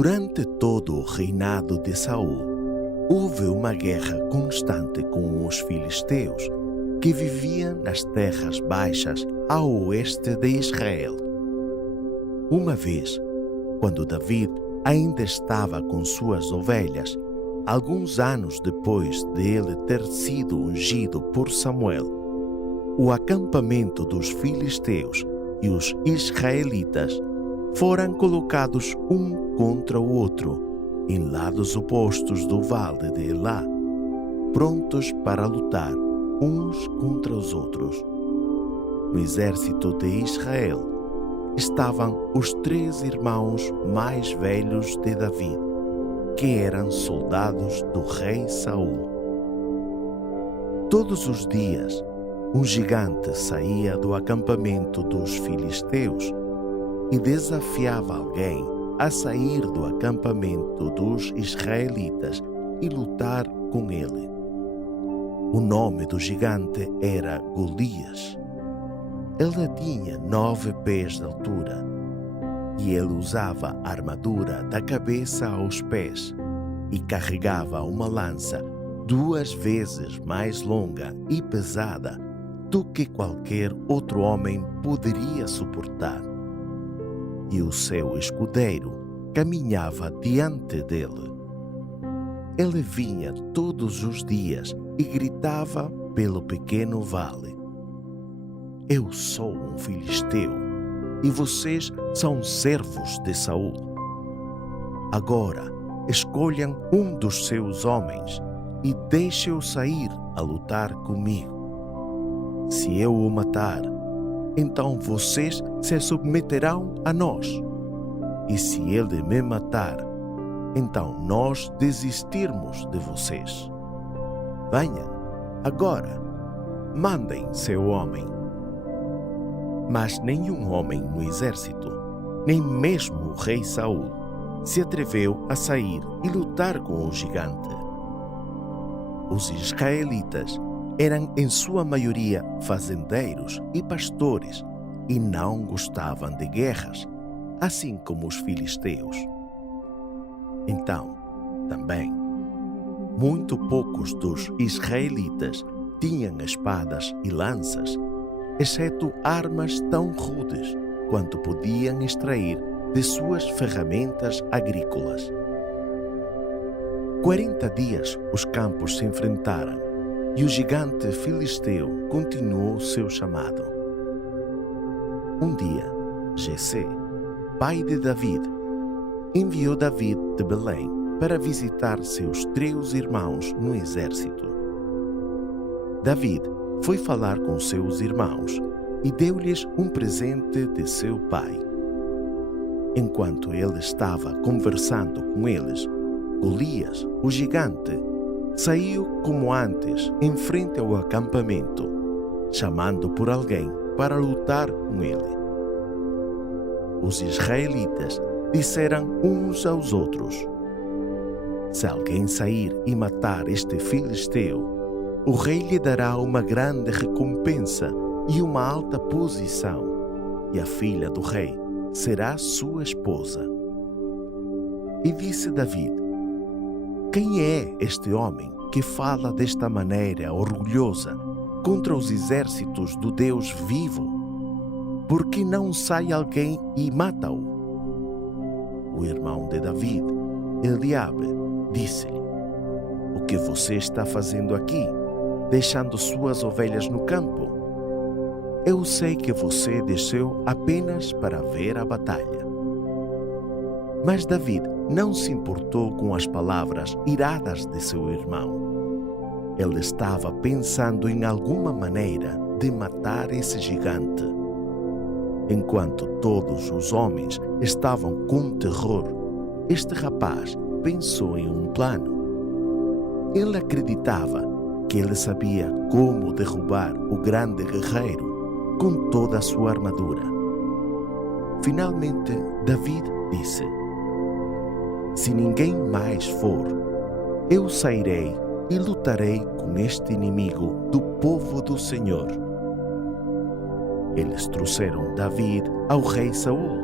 Durante todo o reinado de Saul, houve uma guerra constante com os filisteus, que viviam nas terras baixas a oeste de Israel. Uma vez, quando David ainda estava com suas ovelhas, alguns anos depois de ele ter sido ungido por Samuel, o acampamento dos filisteus e os israelitas foram colocados um contra o outro, em lados opostos do vale de Elá, prontos para lutar uns contra os outros. No exército de Israel estavam os 3 irmãos mais velhos de David, que eram soldados do rei Saul. Todos os dias, um gigante saía do acampamento dos filisteus e desafiava alguém a sair do acampamento dos israelitas e lutar com ele. O nome do gigante era Golias. Ele tinha 9 pés de altura e ele usava armadura da cabeça aos pés e carregava uma lança 2 vezes mais longa e pesada do que qualquer outro homem poderia suportar. E o seu escudeiro caminhava diante dele. Ele vinha todos os dias e gritava pelo pequeno vale: Eu sou um filisteu, e vocês são servos de Saul. Agora, escolham um dos seus homens e deixe-o sair a lutar comigo. Se eu o matar, então vocês se submeterão a nós. E se ele me matar, então nós desistirmos de vocês. Venham, agora, mandem seu homem. Mas nenhum homem no exército, nem mesmo o rei Saul, se atreveu a sair e lutar com o gigante. Os israelitas eram em sua maioria fazendeiros e pastores e não gostavam de guerras, assim como os filisteus. Então, também, muito poucos dos israelitas tinham espadas e lanças, exceto armas tão rudes quanto podiam extrair de suas ferramentas agrícolas. 40 dias os campos se enfrentaram e o gigante filisteu continuou seu chamado. Um dia, Jessé, pai de David, enviou David de Belém para visitar seus 3 irmãos no exército. David foi falar com seus irmãos e deu-lhes um presente de seu pai. Enquanto ele estava conversando com eles, Golias, o gigante, saiu como antes em frente ao acampamento, chamando por alguém para lutar com ele. Os israelitas disseram uns aos outros: Se alguém sair e matar este filisteu, o rei lhe dará uma grande recompensa e uma alta posição, e a filha do rei será sua esposa. E disse David: Quem é este homem que fala desta maneira orgulhosa contra os exércitos do Deus vivo? Por que não sai alguém e mata-o? O irmão de David, Eliabe, disse-lhe: O que você está fazendo aqui, deixando suas ovelhas no campo? Eu sei que você desceu apenas para ver a batalha. Mas David não se importou com as palavras iradas de seu irmão. Ele estava pensando em alguma maneira de matar esse gigante. Enquanto todos os homens estavam com terror, este rapaz pensou em um plano. Ele acreditava que ele sabia como derrubar o grande guerreiro com toda a sua armadura. Finalmente, David disse: Se ninguém mais for, eu sairei e lutarei com este inimigo do povo do Senhor. Eles trouxeram David ao rei Saul.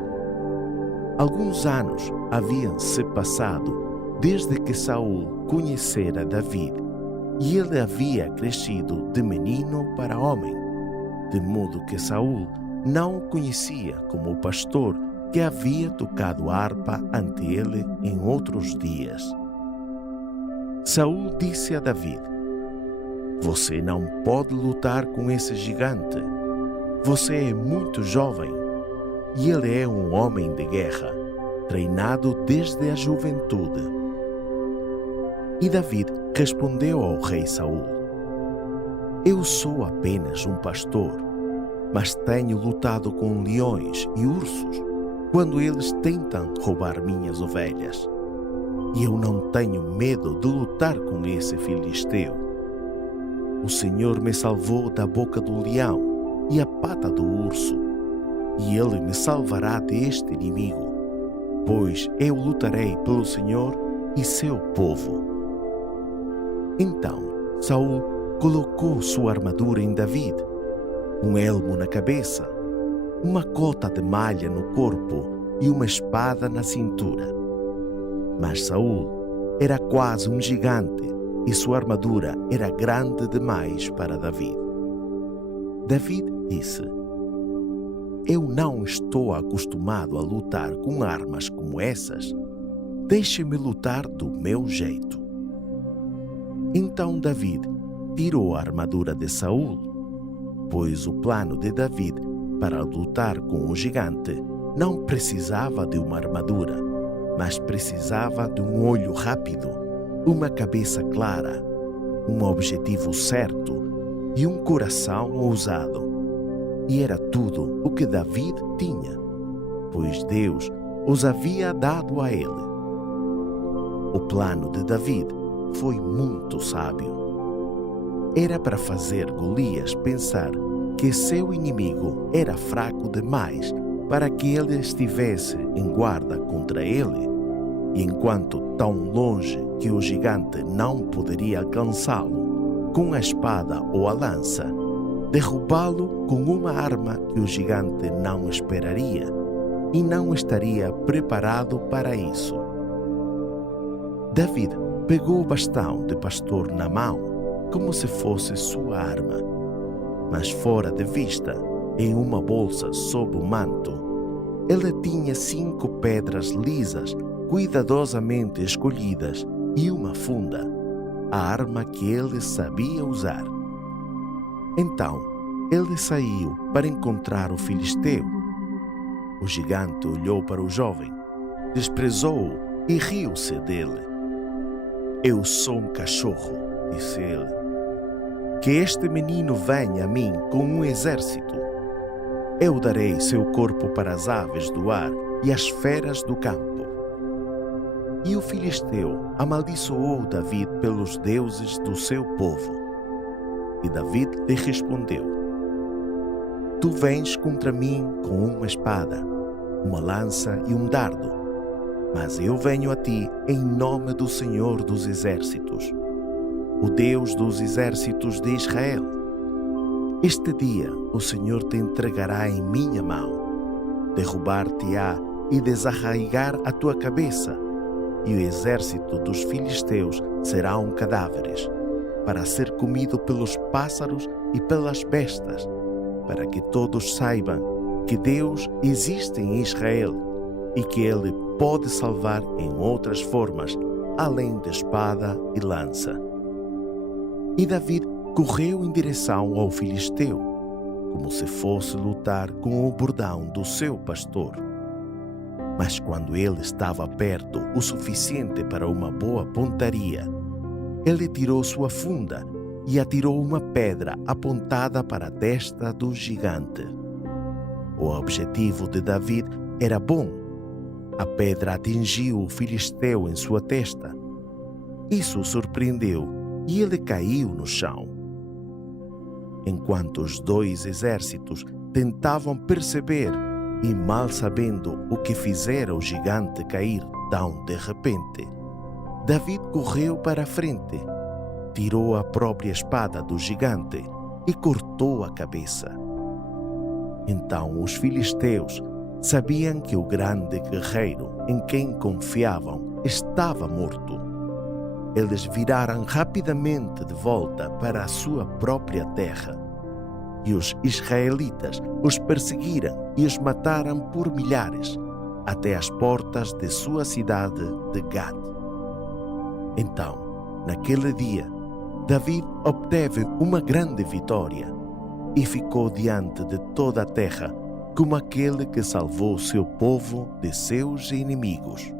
Alguns anos haviam se passado desde que Saul conhecera David, e ele havia crescido de menino para homem, de modo que Saul não o conhecia como o pastor que havia tocado harpa ante ele em outros dias. Saul disse a David: "Você não pode lutar com esse gigante. Você é muito jovem e ele é um homem de guerra, treinado desde a juventude." E David respondeu ao rei Saul: "Eu sou apenas um pastor, mas tenho lutado com leões e ursos quando eles tentam roubar minhas ovelhas. E eu não tenho medo de lutar com esse filisteu. O Senhor me salvou da boca do leão e a pata do urso, e ele me salvará deste inimigo, pois eu lutarei pelo Senhor e seu povo." Então Saul colocou sua armadura em David, um elmo na cabeça, uma cota de malha no corpo e uma espada na cintura. Mas Saul era quase um gigante e sua armadura era grande demais para David. David disse: "Eu não estou acostumado a lutar com armas como essas. Deixe-me lutar do meu jeito." Então David tirou a armadura de Saul, pois o plano de David para lutar com o gigante não precisava de uma armadura, mas precisava de um olho rápido, uma cabeça clara, um objetivo certo e um coração ousado. E era tudo o que David tinha, pois Deus os havia dado a ele. O plano de David foi muito sábio. Era para fazer Golias pensar que seu inimigo era fraco demais para que ele estivesse em guarda contra ele, e enquanto tão longe que o gigante não poderia alcançá-lo com a espada ou a lança, derrubá-lo com uma arma que o gigante não esperaria e não estaria preparado para isso. David pegou o bastão de pastor na mão como se fosse sua arma, mas fora de vista, em uma bolsa sob o manto, ele tinha 5 pedras lisas cuidadosamente escolhidas e uma funda, a arma que ele sabia usar. Então ele saiu para encontrar o filisteu. O gigante olhou para o jovem, desprezou-o e riu-se dele. "Eu sou um cachorro", disse ele. "Que este menino venha a mim com um exército. Eu darei seu corpo para as aves do ar e as feras do campo." E o filisteu amaldiçoou David pelos deuses do seu povo. E David lhe respondeu: "Tu vens contra mim com uma espada, uma lança e um dardo, mas eu venho a ti em nome do Senhor dos Exércitos, o Deus dos exércitos de Israel. Este dia o Senhor te entregará em minha mão, derrubar-te-á e desarraigar a tua cabeça, e o exército dos filisteus serão cadáveres, para ser comido pelos pássaros e pelas bestas, para que todos saibam que Deus existe em Israel e que Ele pode salvar em outras formas, além de espada e lança." E David correu em direção ao filisteu, como se fosse lutar com o bordão do seu pastor. Mas quando ele estava perto o suficiente para uma boa pontaria, ele tirou sua funda e atirou uma pedra apontada para a testa do gigante. O objetivo de David era bom. A pedra atingiu o filisteu em sua testa. Isso o surpreendeu e ele caiu no chão. Enquanto os 2 exércitos tentavam perceber, e mal sabendo o que fizera o gigante cair tão de repente, David correu para a frente, tirou a própria espada do gigante e cortou a cabeça. Então os filisteus, Sabiam que o grande guerreiro em quem confiavam estava morto. Eles viraram rapidamente de volta para a sua própria terra. E os israelitas os perseguiram e os mataram por milhares, até as portas de sua cidade de Gad. Então, naquele dia, David obteve uma grande vitória e ficou diante de toda a terra como aquele que salvou seu povo de seus inimigos.